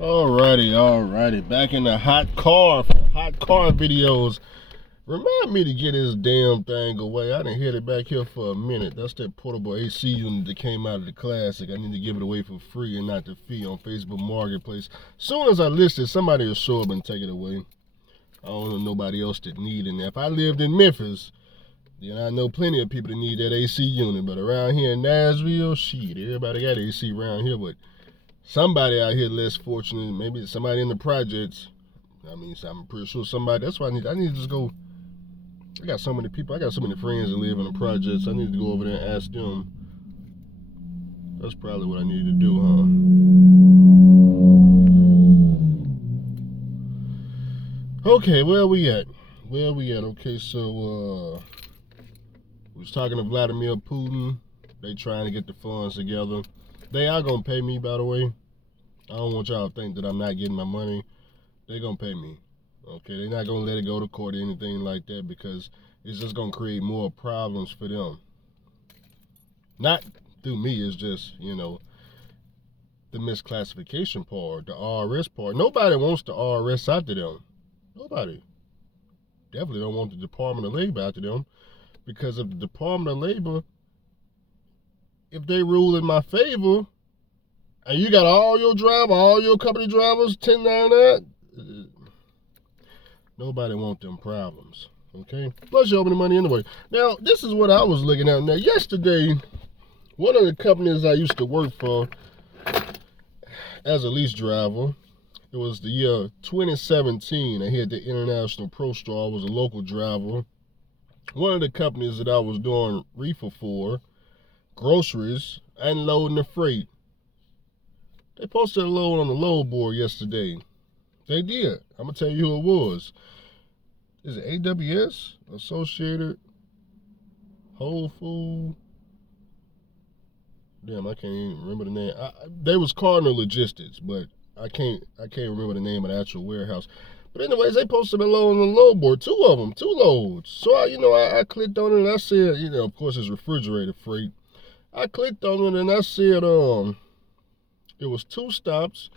Alrighty. Back in the hot car videos. Remind me to get this damn thing away. I didn't hit it back here for a minute. That's that portable AC unit that came out of the Classic. I need to give it away for free and not the fee on Facebook Marketplace. Soon as I list it, somebody will show up and take it away. I don't know nobody else that need it. Now, if I lived in Memphis, then I know plenty of people that need that AC unit. But around here in Nashville, shit, everybody got AC around here. But somebody out here less fortunate, maybe somebody in the projects. I'm pretty sure somebody. That's why I need to just go. I got so many people. I got so many friends that live in the projects. I need to go over there and ask them. That's probably what I need to do, huh? Okay, where we at? Okay, so we was talking to Vladimir Putin. They trying to get the funds together. They are gonna pay me, by the way. I don't want y'all to think that I'm not getting my money. They gonna pay me. Okay, they're not gonna let it go to court or anything like that because it's just gonna create more problems for them. Not through me, it's just, the misclassification part, the RS part. Nobody wants the RS out to them. Nobody. Definitely don't want the Department of Labor out to them, because if the Department of Labor, if they rule in my favor, and you got all your company drivers 1099, nobody want them problems, okay? Plus you owe me the money anyway. Now, this is what I was looking at. Now, yesterday, one of the companies I used to work for as a lease driver, it was the year 2017. I had the International Pro Star. I was a local driver. One of the companies that I was doing reefer for, groceries, unloading the freight, they posted a load on the load board yesterday. They did. I'm going to tell you who it was. Is it AWS? Associated? Whole Food? Damn, I can't even remember the name. They was Cardinal Logistics, but I can't remember the name of the actual warehouse. But anyways, they posted a load on the load board. Two of them, 2 loads. So, I clicked on it and I said, of course, it's refrigerated freight. I clicked on it and I said, it was 2 stops.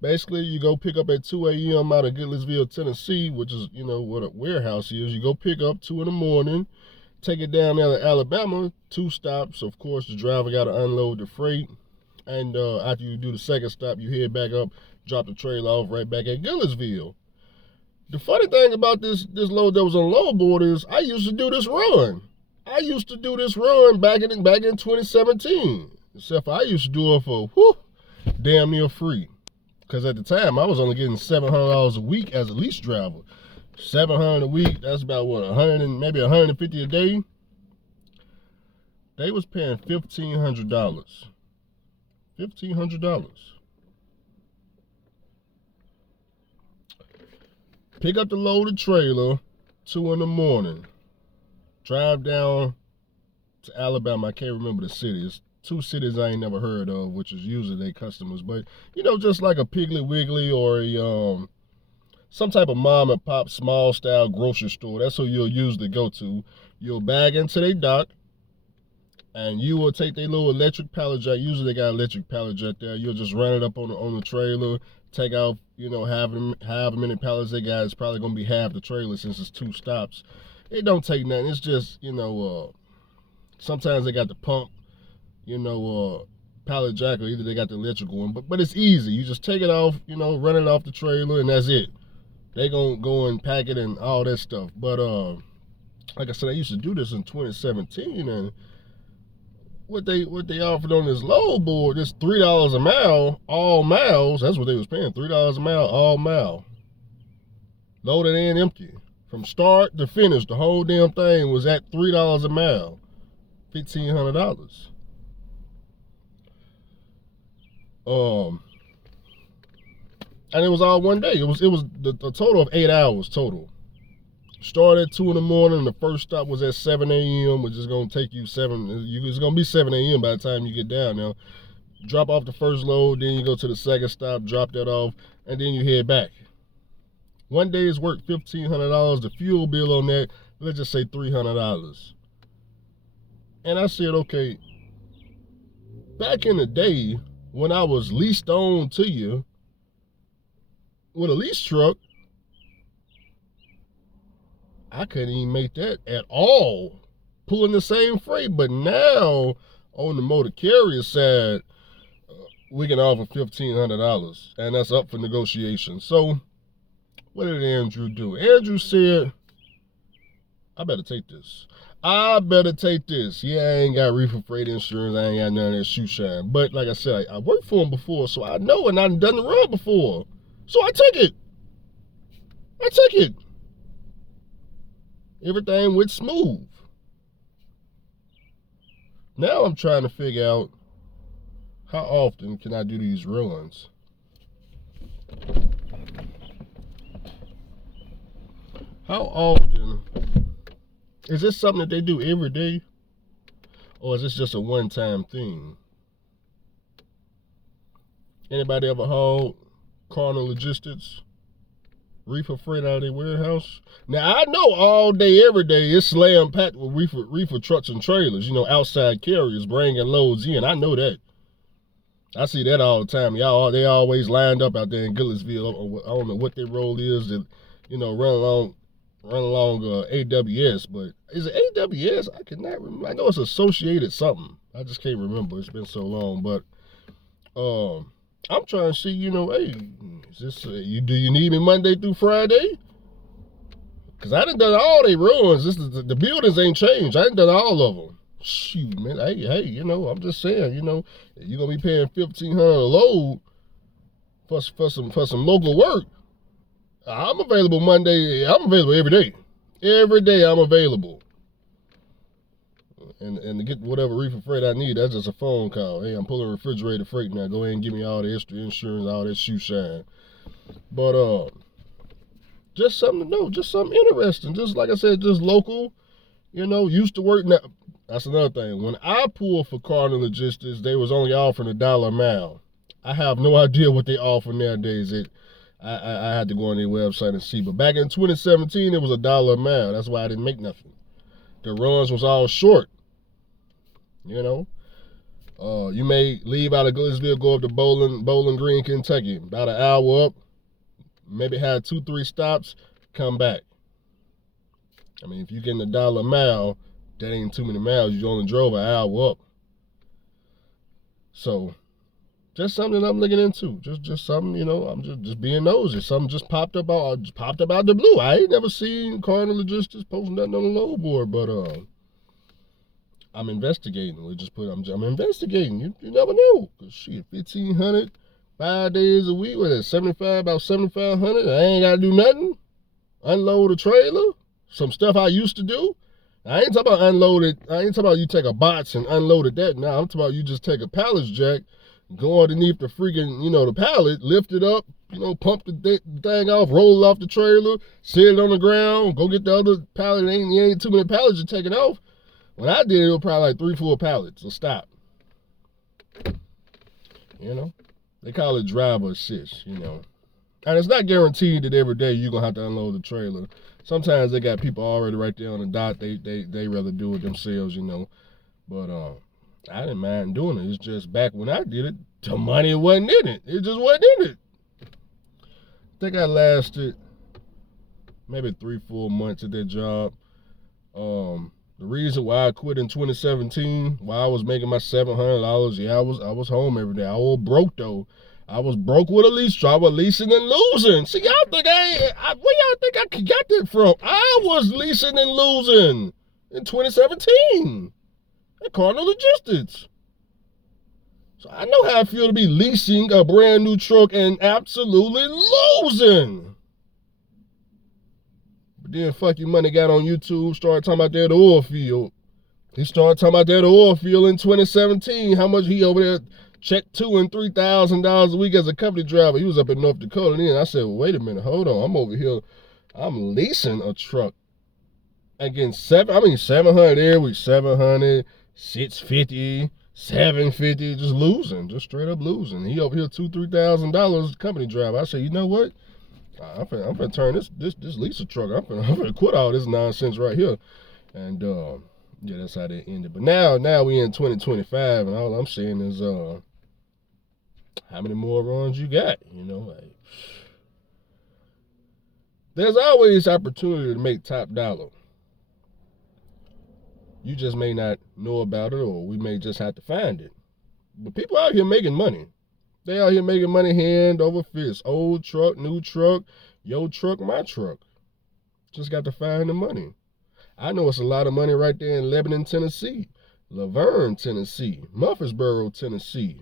Basically, you go pick up at 2 a.m. out of Goodlettsville, Tennessee, which is, what a warehouse is. You go pick up 2 in the morning, take it down there to Alabama, 2 stops. Of course, the driver got to unload the freight. And after you do the second stop, you head back up, drop the trailer off right back at Goodlettsville. The funny thing about this load that was on load board is I used to do this run. Back in 2017. Except for I used to do it for damn near free. Because at the time, I was only getting $700 a week as a lease driver. $700 a week, that's about what, maybe $150 a day? They was paying $1,500. $1,500. Pick up the loaded trailer, 2 in the morning. Drive down to Alabama. I can't remember the cities. 2 cities I ain't never heard of, which is usually their customers. But, just like a Piggly Wiggly or a some type of mom and pop small style grocery store. That's who you'll usually go to. You'll bag into their dock, and you will take their little electric pallet jack. Usually they got electric pallet jack there. You'll just run it up on the trailer, take out, however many pallets they got. It's probably going to be half the trailer since it's 2 stops. It don't take nothing. It's just, sometimes they got the pump, pallet jack, or either they got the electrical one. But it's easy. You just take it off, run it off the trailer, and that's it. They gonna go and pack it and all that stuff. But like I said, I used to do this in 2017, and what they offered on this load board, this $3 a mile, all miles. That's what they was paying, $3 a mile, all mile, loaded and empty, from start to finish. The whole damn thing was at $3 a mile, $1,500. And it was all one day. It was the total of 8 hours total. Started at 2 in the morning. The first stop was at 7 a.m., which is going to take you it's going to be 7 a.m. by the time you get down now. Drop off the first load, then you go to the second stop, drop that off, and then you head back. One day's work, $1,500. The fuel bill on that, let's just say $300. And I said, okay, back in the day when I was leased on to you, with a lease truck, I couldn't even make that at all, pulling the same freight. But now on the motor carrier side, we can offer $1,500, and that's up for negotiation. So what did Andrew do? Andrew said, I better take this. I better take this. Yeah, I ain't got reefer freight insurance. I ain't got none of that shoe shine. But like I said, I worked for him before, so I know, and I've done the run before. So I took it. Everything went smooth. Now I'm trying to figure out how often can I do these runs. How often? Is this something that they do every day? Or is this just a one-time thing? Anybody ever hauled Carnal Logistics reefer freight out of their warehouse? Now, I know all day, every day, it's slam packed with reefer trucks and trailers, outside carriers bringing loads in. I know that. I see that all the time. They always lined up out there in Goodlettsville. I don't know what their role is to, run along AWS, but is it AWS? I cannot remember. I know it's Associated something. I just can't remember. It's been so long. But I'm trying to see, hey, is this do you need me Monday through Friday? Because I done all they runs. The buildings ain't changed. I done all of them. Shoot, man. Hey, I'm just saying, you're gonna be paying $1,500 a load for some local work. I'm available Monday. I'm available every day. Every day I'm available. And to get whatever reefer freight I need, that's just a phone call. Hey, I'm pulling refrigerated freight now. Go ahead and give me all the extra insurance, all that shoe shine. But just something to know, just something interesting. Just like I said, just local. Used to work now. That's another thing. When I pulled for Carnal Logistics, they was only offering $1 a mile. I have no idea what they offer nowadays. I had to go on their website and see. But back in 2017, it was $1 a mile. That's why I didn't make nothing. The runs was all short. You may leave out of Goodlettsville, go up to Bowling Green, Kentucky. About an hour up. Maybe have 2-3 stops. Come back. I mean, if you're getting $1 a mile, that ain't too many miles. You only drove an hour up. So, just something I'm looking into. Just something, I'm just being nosy. Something just popped up out the blue. I ain't never seen Carnal Logistics posting nothing on the load board, but I'm investigating. I'm investigating. You never know. Cause shit, 1,500, 5 days a week. What is it, about 7,500? I ain't gotta do nothing. Unload a trailer. Some stuff I used to do. I ain't talking about unloaded. I ain't talking about you take a box and unloaded that. Now I'm talking about you just take a pallet jack, go underneath the freaking, the pallet, lift it up, pump the thing off, roll it off the trailer, sit it on the ground, go get the other pallet. There ain't too many pallets you're taking off. When I did it, was probably like 3-4 pallets. So stop. They call it driver assist, And it's not guaranteed that every day you're going to have to unload the trailer. Sometimes they got people already right there on the dot. They rather do it themselves, But I didn't mind doing it. It's just back when I did it, the money wasn't in it. It just wasn't in it. I think I lasted maybe 3-4 months at that job. The reason why I quit in 2017, why I was making my $700, I was home every day. I was broke though. I was broke with a lease truck. I was leasing and losing. See, y'all think where y'all think I got that from? I was leasing and losing in 2017 at Carnal Logistics. So I know how I feel to be leasing a brand new truck and absolutely losing. But then fuck your money got on YouTube, started talking about that oil field. He started talking about that oil field in 2017, how much he over there checked $2,000 and $3,000 a week as a company driver. He was up in North Dakota. And then I said, well, wait a minute, hold on. I'm over here. I'm leasing a truck. Again, 700 every week, 700, 650, 750, just losing, just straight up losing. He over here $2,000, $3,000 company driver. I said, you know what? I'm gonna turn this lease a truck. I'm gonna quit all this nonsense right here. And yeah, that's how they ended. But now we in 2025, and all I'm saying is, how many more runs you got? There's always opportunity to make top dollar. You just may not know about it, or we may just have to find it. But people out here making money. They out here making money hand over fist. Old truck, new truck, your truck, my truck. Just got to find the money. I know it's a lot of money right there in Lebanon, Tennessee, Laverne, Tennessee, Murfreesboro, Tennessee.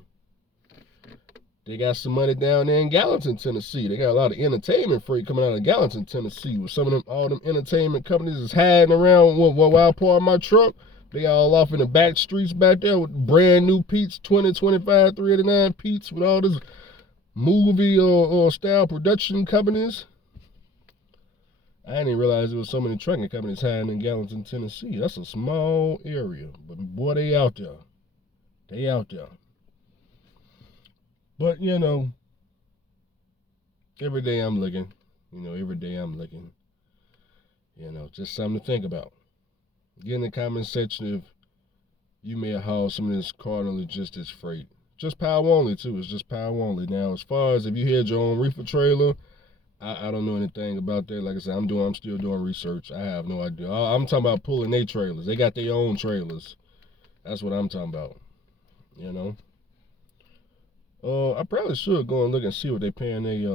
They got some money down there in Gallatin, Tennessee. They got a lot of entertainment freight coming out of Gallatin, Tennessee. With some of them, all them entertainment companies is hiding around while I park my truck. They all off in the back streets back there with brand new Pete's, 20, 25, 389 Pete's with all this movie or style production companies. I didn't even realize there was so many trucking companies hiding in Gallatin, Tennessee. That's a small area, but boy, they out there. They out there. But, you know, every day I'm looking. Every day I'm looking. Just something to think about. Get in the comment section if you may have hauled some of this Cardinal Logistics freight. Just power only, too. It's just power only. Now, as far as if you had your own reefer trailer, I don't know anything about that. Like I said, I'm still doing research. I have no idea. I'm talking about pulling their trailers. They got their own trailers. That's what I'm talking about. I probably should go and look and see what they paying they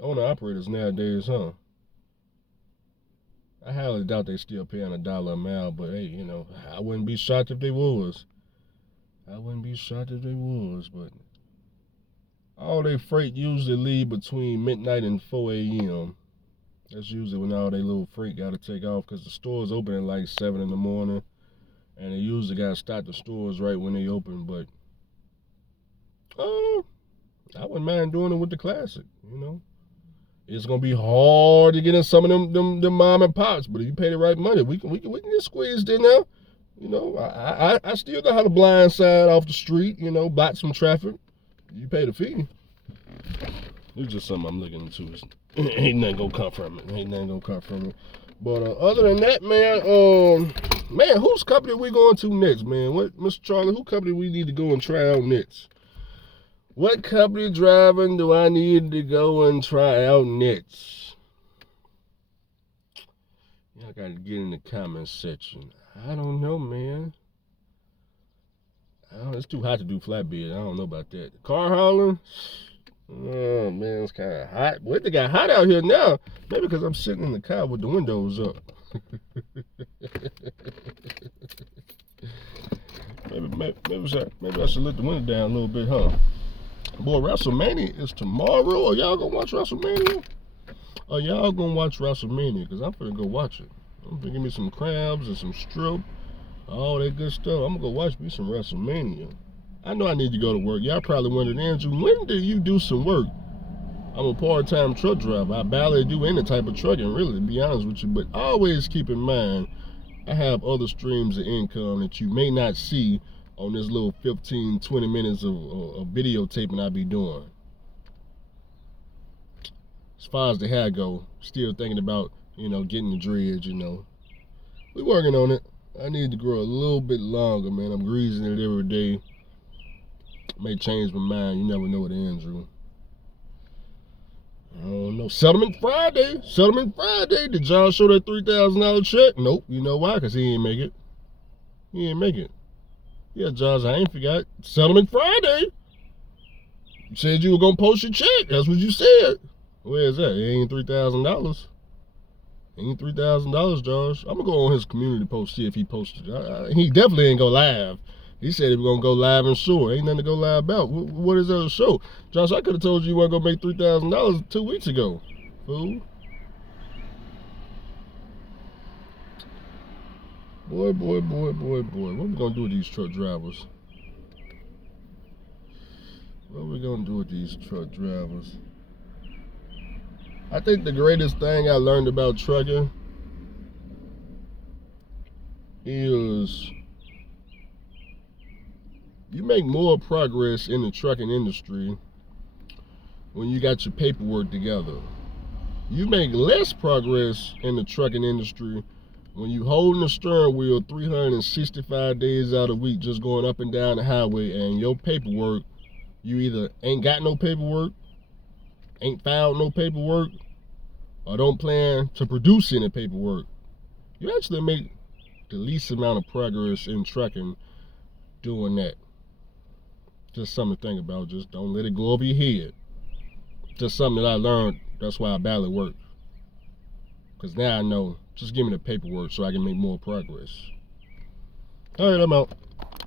owner operators nowadays, huh? I highly doubt they still paying $1 a mile, but hey, I wouldn't be shocked if they was. But all their freight usually leave between midnight and 4 a.m. That's usually when all their little freight got to take off, because the stores open at like 7 in the morning, and they usually got to start the stores right when they open. But I wouldn't mind doing it with the Classic. It's gonna be hard to get in some of them mom and pops, but if you pay the right money, we can get squeezed in there. I still know how to blind side off the street. Block some traffic. You pay the fee. It's just something I'm looking into. Ain't nothing gonna come from it. But other than that, man, whose company we going to next, man? What, Mr. Charlie? Who company we need to go and try out next? What company driving do I need to go and try out next? Y'all got to get in the comment section. I don't know, man. It's too hot to do flatbed. I don't know about that. Car hauling? Oh, man, it's kind of hot. Boy, it got hot out here now. Maybe because I'm sitting in the car with the windows up. maybe I should let the window down a little bit, huh? Boy, WrestleMania is tomorrow. Are y'all gonna watch WrestleMania? Because I'm finna go watch it. I'm gonna give me some crabs and some strip, all that good stuff. I'm gonna go watch me some WrestleMania. I know I need to go to work. Y'all probably wondering, Andrew, when do you do some work? I'm a part-time truck driver. I barely do any type of trucking, really, to be honest with you. But always keep in mind, I have other streams of income that you may not see on this little 15, 20 minutes of videotaping I be doing. As far as the hair go, still thinking about, getting the dreads, We working on it. I need to grow a little bit longer, man. I'm greasing it every day. May change my mind. You never know with Andrew. I don't know. Settlement Friday. Did John show that $3,000 check? Nope. You know why? Because he ain't make it. Yeah, Josh, I ain't forgot. Settlement Friday. You said you were going to post your check. That's what you said. Where is that? It ain't $3,000. Ain't $3,000, Josh. I'm going to go on his community post, see if he posted it. He definitely ain't go live. He said he was going to go live and show. Ain't nothing to go live about. What is there to show? Josh, I could have told you weren't going to make $3,000 2 weeks ago, fool. Boy. What we going to do with these truck drivers? I think the greatest thing I learned about trucking is you make more progress in the trucking industry when you got your paperwork together. You make less progress in the trucking industry when you holding the steering wheel 365 days out of the week, just going up and down the highway, and your paperwork, you either ain't got no paperwork, ain't filed no paperwork, or don't plan to produce any paperwork, you actually make the least amount of progress in trucking doing that. Just something to think about. Just don't let it go over your head. Just something that I learned. That's why I barely work. Because now I know. Just give me the paperwork so I can make more progress. All right, I'm out.